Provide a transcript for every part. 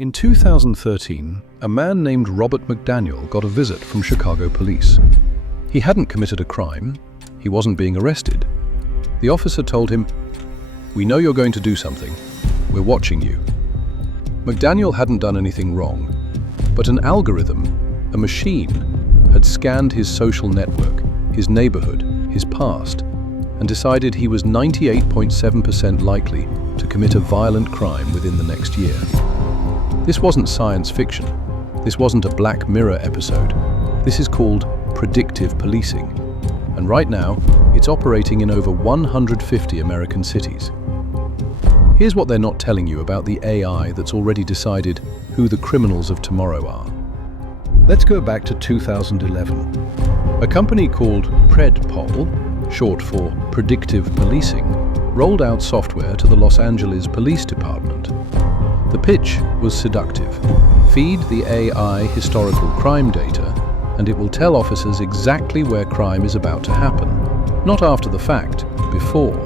In 2013, a man named Robert McDaniel got a visit from Chicago police. He hadn't committed a crime. He wasn't being arrested. The officer told him, "We know you're going to do something. We're watching you." McDaniel hadn't done anything wrong, but an algorithm, a machine, had scanned his social network, his neighborhood, his past, and decided he was 98.7% likely to commit a violent crime within the next year. This wasn't science fiction. This wasn't a Black Mirror episode. This is called predictive policing. And right now, it's operating in over 150 American cities. Here's what they're not telling you about the AI that's already decided who the criminals of tomorrow are. Let's go back to 2011. A company called Predpol, short for Predictive Policing, rolled out software to the Los Angeles Police Department. The pitch was seductive. Feed the AI historical crime data, and it will tell officers exactly where crime is about to happen. Not after the fact, before.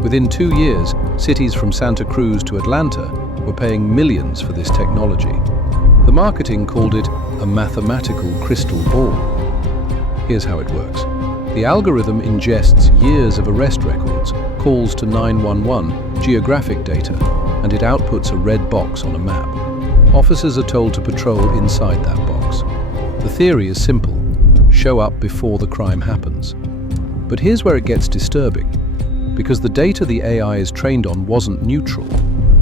Within 2 years, cities from Santa Cruz to Atlanta were paying millions for this technology. The marketing called it a mathematical crystal ball. Here's how it works. The algorithm ingests years of arrest records, calls to 911, geographic data, and it outputs a red box on a map. Officers are told to patrol inside that box. The theory is simple: show up before the crime happens. But here's where it gets disturbing. Because the data the AI is trained on wasn't neutral.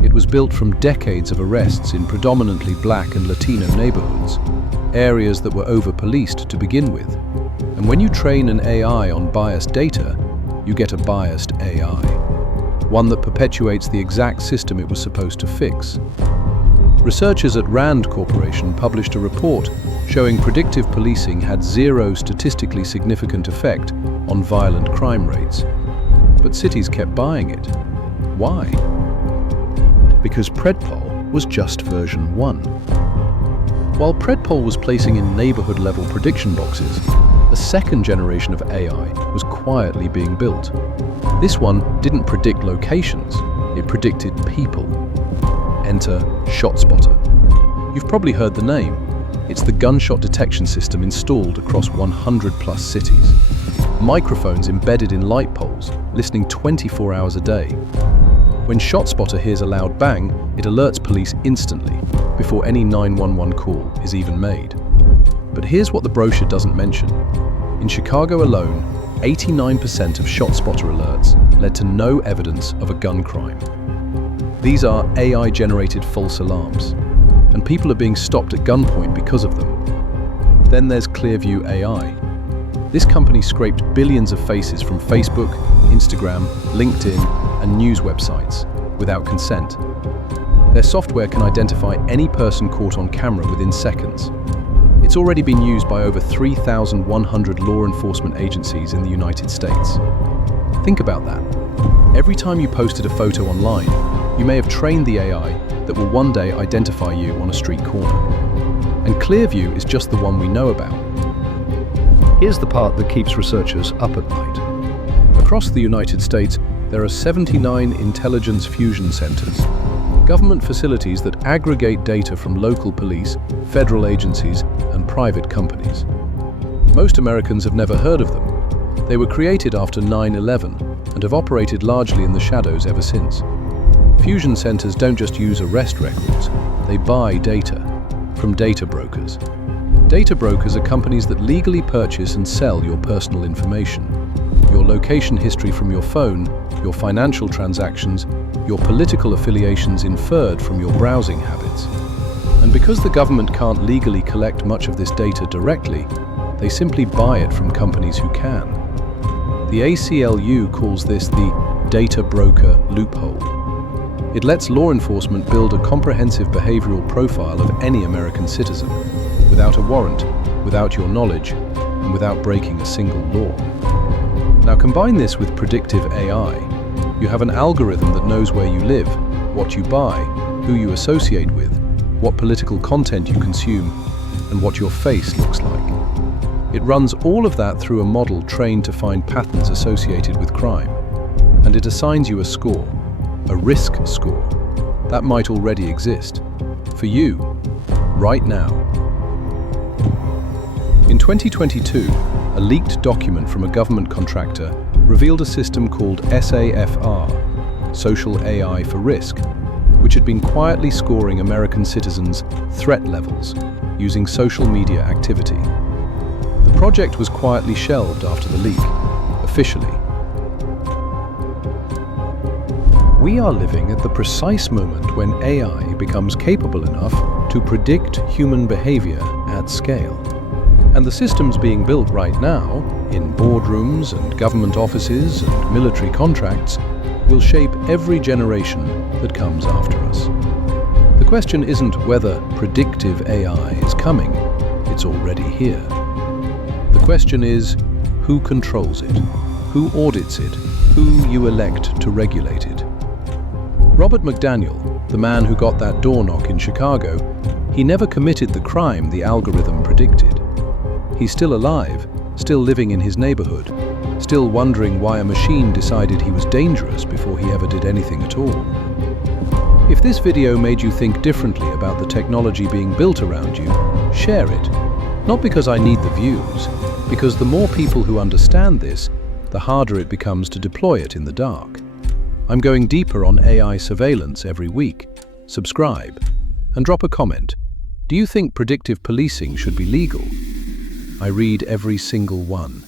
It was built from decades of arrests in predominantly Black and Latino neighborhoods, areas that were over-policed to begin with. And when you train an AI on biased data, you get a biased AI. One that perpetuates the exact system it was supposed to fix. Researchers at Rand Corporation published a report showing predictive policing had zero statistically significant effect on violent crime rates. But cities kept buying it. Why? Because Predpol was just version 1. While Predpol was placing in neighborhood-level prediction boxes, a second generation of AI was quietly being built. This one didn't predict locations, it predicted people. Enter ShotSpotter. You've probably heard the name. It's the gunshot detection system installed across 100+ cities. Microphones embedded in light poles, listening 24 hours a day. When ShotSpotter hears a loud bang, it alerts police instantly, before any 911 call is even made. But here's what the brochure doesn't mention. In Chicago alone, 89% of ShotSpotter alerts led to no evidence of a gun crime. These are AI-generated false alarms, and people are being stopped at gunpoint because of them. Then there's Clearview AI. This company scraped billions of faces from Facebook, Instagram, LinkedIn, and news websites without consent. Their software can identify any person caught on camera within seconds. It's already been used by over 3,100 law enforcement agencies in the United States. Think about that. Every time you posted a photo online, you may have trained the AI that will one day identify you on a street corner. And Clearview is just the one we know about. Here's the part that keeps researchers up at night. Across the United States, there are 79 intelligence fusion centers, government facilities that aggregate data from local police, federal agencies, and private companies. Most Americans have never heard of them. They were created after 9/11 and have operated largely in the shadows ever since. Fusion centers don't just use arrest records, they buy data from data brokers. Data brokers are companies that legally purchase and sell your personal information. Your location history from your phone, your financial transactions, your political affiliations inferred from your browsing habits. And because the government can't legally collect much of this data directly, they simply buy it from companies who can. The ACLU calls this the data broker loophole. It lets law enforcement build a comprehensive behavioral profile of any American citizen, without a warrant, without your knowledge, and without breaking a single law. Now combine this with predictive AI. You have an algorithm that knows where you live, what you buy, who you associate with, what political content you consume, and what your face looks like. It runs all of that through a model trained to find patterns associated with crime. And it assigns you a score, a risk score. That might already exist. For you, right now. In 2022, a leaked document from a government contractor revealed a system called SAFR, Social AI for Risk, which had been quietly scoring American citizens' threat levels using social media activity. The project was quietly shelved after the leak, officially. We are living at the precise moment when AI becomes capable enough to predict human behavior at scale. And the systems being built right now, in boardrooms and government offices and military contracts, will shape every generation that comes after us. The question isn't whether predictive AI is coming, it's already here. The question is, who controls it? Who audits it? Who you elect to regulate it? Robert McDaniel, the man who got that door knock in Chicago, he never committed the crime the algorithm predicted. He's still alive, still living in his neighborhood, still wondering why a machine decided he was dangerous before he ever did anything at all. If this video made you think differently about the technology being built around you, share it. Not because I need the views, because the more people who understand this, the harder it becomes to deploy it in the dark. I'm going deeper on AI surveillance every week. Subscribe and drop a comment. Do you think predictive policing should be legal? I read every single one.